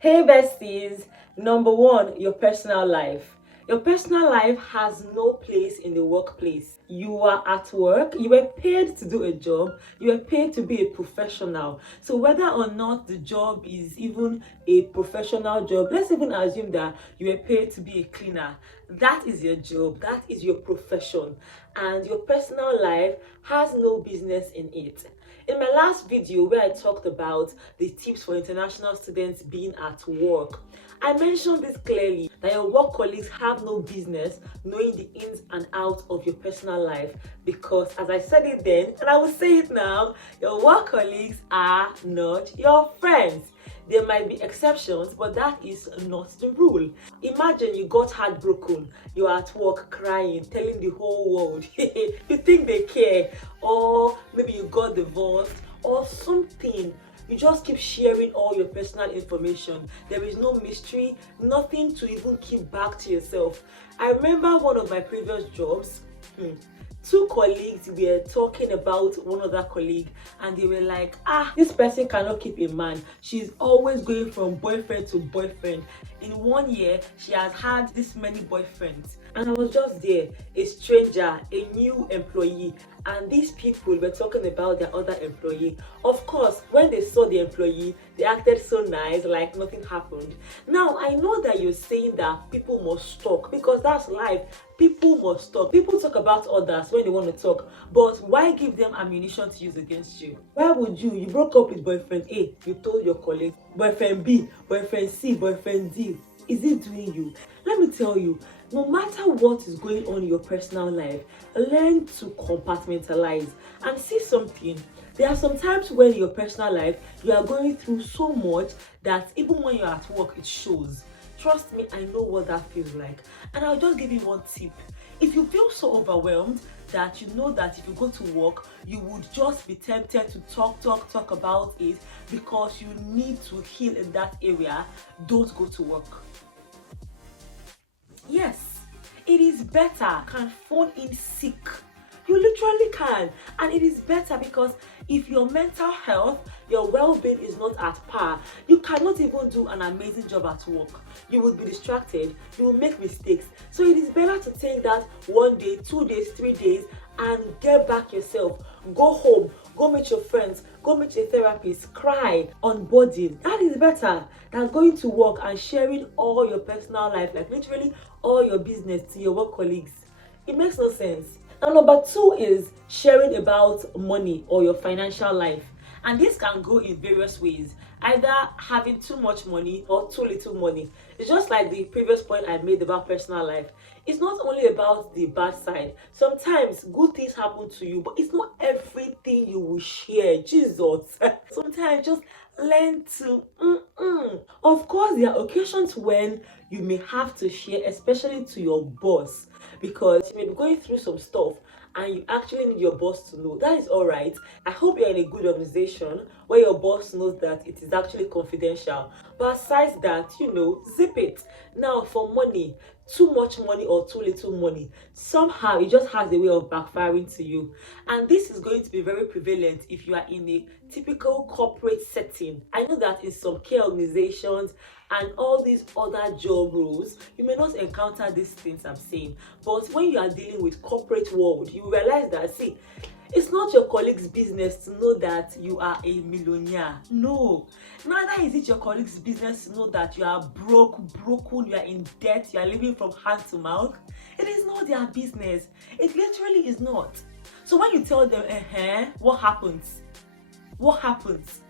Hey besties, number one, your personal life. Your personal life has no place in the workplace. You are at work, you were paid to do a job, you were paid to be a professional. So whether or not the job is even a professional job, let's even assume that you were paid to be a cleaner. That is your job, that is your profession, and your personal life has no business in it. In my last video where I talked about the tips for international students being at work, I mentioned this clearly that your work colleagues have no business knowing the ins and outs of your personal life, because as I said it then and I will say it now, your work colleagues are not your friends. There might be exceptions, but that is not the rule. Imagine you got heartbroken, you're at work crying, telling the whole world, you think they care, or maybe you got divorced or something. You just keep sharing all your personal information. There is no mystery, nothing to even keep back to yourself. I remember one of my previous jobs. Two colleagues were talking about one other colleague, and they were like, this person cannot keep a man. She's always going from boyfriend to boyfriend. In 1 year she has had this many boyfriends, and I was just there, a stranger, a new employee, and these people were talking about their other employee. Of course, when they saw the employee, they acted so nice, like nothing happened. Now I know that you're saying that people must talk, because that's life. People must talk. People talk about others when they want to talk, but why give them ammunition to use against you? Why would you broke up with boyfriend A, you told your colleague, boyfriend B, boyfriend C, boyfriend D? Is it doing you? Let me tell you, no matter what is going on in your personal life, learn to compartmentalize and see something. There are some times when in your personal life you are going through so much that even when you're at work, it shows. Trust me, I know what that feels like. And I'll just give you one tip. If you feel so overwhelmed that you know that if you go to work, you would just be tempted to talk about it because you need to heal in that area, don't go to work. Yes, it is better. Can phone in sick. You literally can, and it is better because if your mental health, your well-being is not at par, you cannot even do an amazing job at work. You will be distracted, you will make mistakes. So it is better to take that 1 day, 2 days, 3 days and get back yourself. Go home, go meet your friends, go meet your therapist, cry, onboarding. That is better than going to work and sharing all your personal life, like literally all your business, to your work colleagues. It makes no sense. Now, number two is sharing about money or your financial life. And this can go in various ways, either having too much money or too little money. It's just like the previous point I made about personal life. It's not only about the bad side. Sometimes good things happen to you, but it's not everything you will share. Jesus. Sometimes just learn to Of course, there are occasions when you may have to share, especially to your boss, because you may be going through some stuff and you actually need your boss to know. That is all right. I hope you're in a good organization where your boss knows that it is actually confidential. But aside that, zip it. Now, for money, too much money or too little money, somehow it just has a way of backfiring to you. And this is going to be very prevalent if you are in a typical corporate setting. I know that in some care organizations and all these other job roles, you may not encounter these things I'm saying, but when you are dealing with corporate world, you realize that, see, it's not your colleague's business to know that you are a millionaire. No. Neither is it your colleague's business to know that you are broken, you are in debt, you are living from hand to mouth. It is not their business. It literally is not. So when you tell them, what happens? What happens?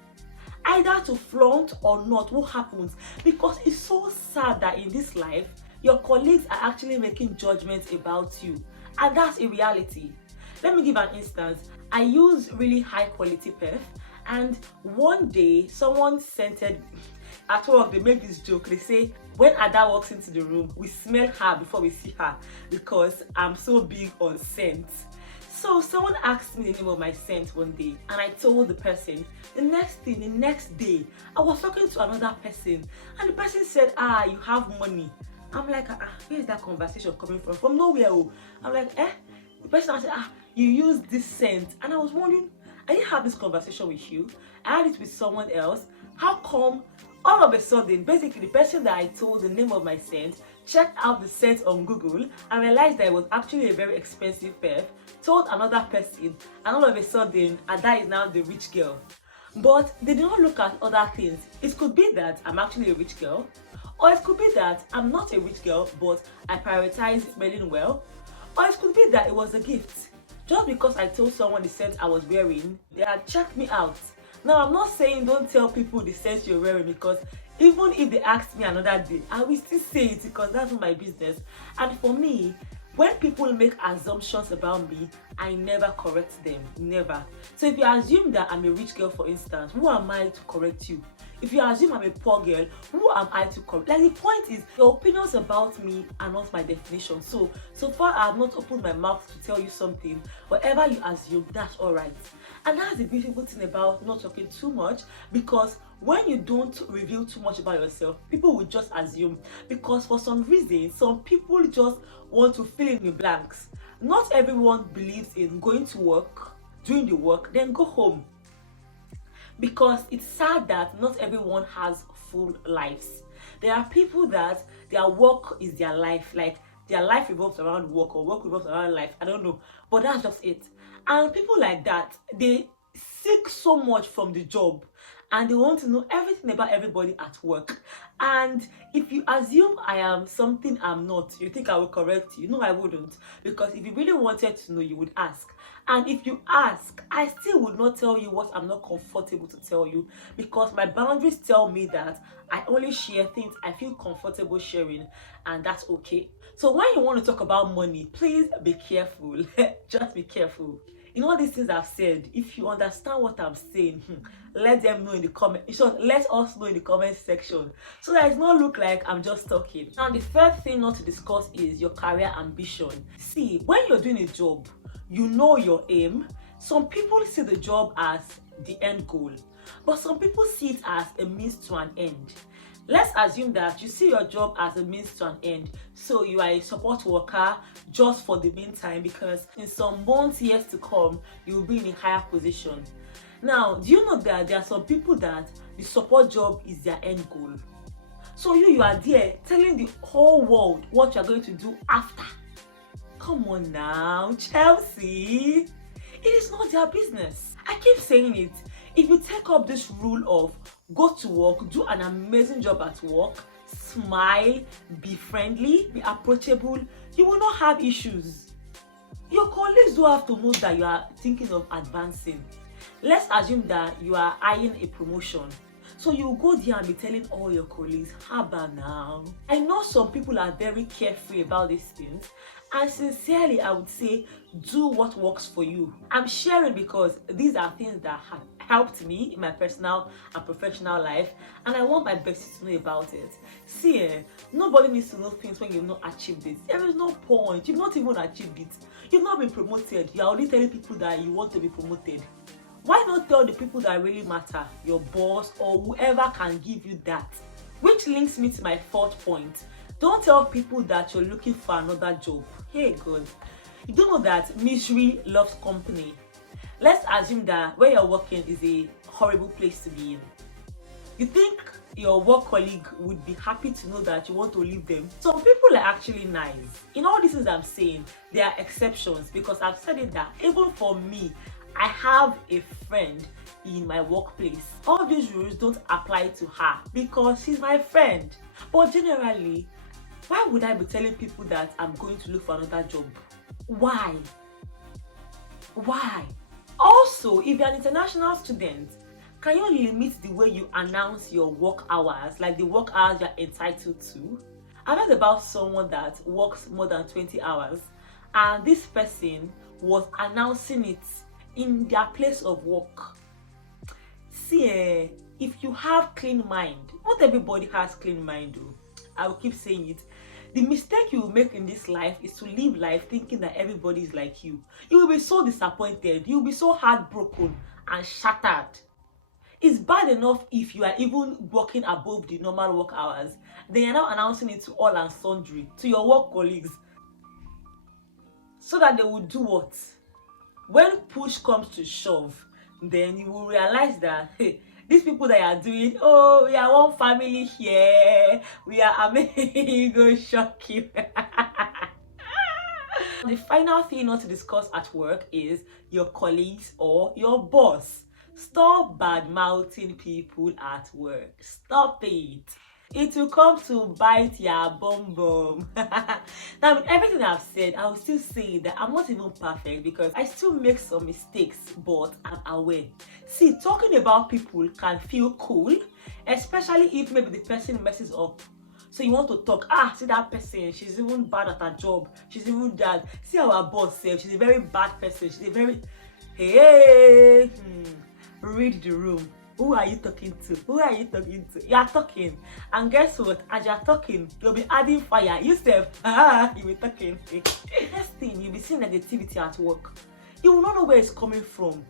Either to flaunt or not, what happens? Because it's so sad that in this life, your colleagues are actually making judgments about you. And that's a reality. Let me give an instance. I use really high quality perf, and one day someone scented at work. They make this joke. They say when Ada walks into the room, we smell her before we see her because I'm so big on scent. So someone asked me the name of my scent one day, and I told the person. The next day, I was talking to another person, and the person said, you have money. I'm like, where is that conversation coming from? From nowhere. Oh. I'm like, The person said, you use this scent. And I was wondering, I didn't have this conversation with you. I had it with someone else. How come All of a sudden, basically, the person that I told the name of my scent checked out the scent on Google and realized that it was actually a very expensive perf, told another person, and all of a sudden, Ada is now the rich girl. But they did not look at other things. It could be that I'm actually a rich girl, or it could be that I'm not a rich girl, but I prioritize smelling well, or it could be that it was a gift. Just because I told someone the scent I was wearing, they had checked me out. Now, I'm not saying don't tell people the scent you're wearing, because even if they ask me another day, I will still say it because that's not my business. And for me, when people make assumptions about me, I never correct them. Never. So if you assume that I'm a rich girl, for instance, who am I to correct you? If you assume I'm a poor girl, who am I to correct? Like, the point is, your opinions about me are not my definition. So far I have not opened my mouth to tell you something. Whatever you assume, that's alright. And that's the beautiful thing about not talking too much, because when you don't reveal too much about yourself, people will just assume, because for some reason, some people just want to fill in the blanks. Not everyone believes in going to work, doing the work, then go home. Because it's sad that not everyone has full lives. There are people that their work is their life, like their life revolves around work, or work revolves around life, I don't know, but that's just it. And people like that, they seek so much from the job, and they want to know everything about everybody at work. And if you assume I am something I'm not, you think I will correct you? No, I wouldn't. Because if you really wanted to know, you would ask. And if you ask, I still would not tell you what I'm not comfortable to tell you, because my boundaries tell me that I only share things I feel comfortable sharing, and that's okay. So when you want to talk about money, please be careful. Just be careful. In all these things I've said, if you understand what I'm saying, let them know in the comment. In short, let us know in the comment section, so that it not look like I'm just talking. Now, the third thing not to discuss is your career ambition. See, when you're doing a job, you know your aim. Some people see the job as the end goal, but some people see it as a means to an end. Let's assume that you see your job as a means to an end. So you are a support worker just for the meantime, because in some months, years to come, you will be in a higher position. Now, do you know that there are some people that the support job is their end goal? So you are there telling the whole world what you are going to do after. Come on now, Chelsea. It is not their business. I keep saying it. If you take up this rule of go to work, do an amazing job at work, smile, be friendly, be approachable, you will not have issues. Your colleagues don't have to know that you are thinking of advancing. Let's assume that you are eyeing a promotion. So you go there and be telling all your colleagues, how about now? I know some people are very carefree about these things, and sincerely I would say, do what works for you. I'm sharing because these are things that have helped me in my personal and professional life, and I want my besties to know about it. See, nobody needs to know things when you've not achieved it. There is no point. You've not even achieved it. You've not been promoted. You're only telling people that you want to be promoted. Why not tell the people that really matter, your boss or whoever can give you that? Which links me to my fourth point. Don't tell people that you're looking for another job. Hey God, you don't know that misery loves company. Let's assume that where you're working is a horrible place to be in. You think your work colleague would be happy to know that you want to leave them? Some people are actually nice. In all these things I'm saying, there are exceptions, because I've said it that even for me, I have a friend in my workplace. All these rules don't apply to her because she's my friend. But generally, why would I be telling people that I'm going to look for another job? Why? Why? Also, if you're an international student, can you limit the way you announce your work hours, like the work hours you're entitled to? I've heard about someone that works more than 20 hours, and this person was announcing it in their place of work. See, if you have clean mind, not everybody has clean mind though. I will keep saying it. The mistake you will make in this life is to live life thinking that everybody is like you. You will be so disappointed. You will be so heartbroken and shattered. It's bad enough if you are even working above the normal work hours. Then you're now announcing it to all and sundry, to your work colleagues, so that they will do what? When push comes to shove, then you will realize that, hey, These people that are doing, oh, we are one family here, we are amigo, shock you. The final thing not to discuss at work is your colleagues or your boss. Stop bad mouthing people at work. Stop it. It will come to bite your bum bum. Now, with everything I've said, I will still say that I'm not even perfect because I still make some mistakes, but I'm aware. See, talking about people can feel cool, especially if maybe the person messes up. So you want to talk, see that person, she's even bad at her job, she's even bad. See our boss, she's a very bad person, she's a very, read the room. Who are you talking to? Who are you talking to? You are talking. And guess what? As you're talking, you'll be adding fire. Yourself, you'll be talking. Next thing, you'll be seeing negativity at work. You will not know where it's coming from.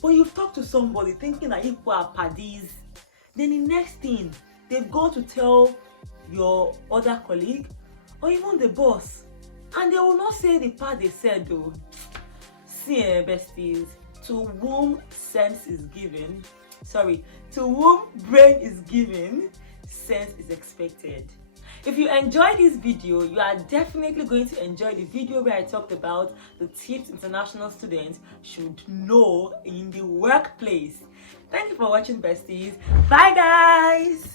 But you've talked to somebody thinking that you are paddies. Then the next thing, they've gone to tell your other colleague or even the boss. And they will not say the part they said though. See, besties, to whom sense is given, to whom brain is given, sense is expected. If you enjoyed this video, you are definitely going to enjoy the video where I talked about the tips international students should know in the workplace. Thank you for watching, besties. Bye guys.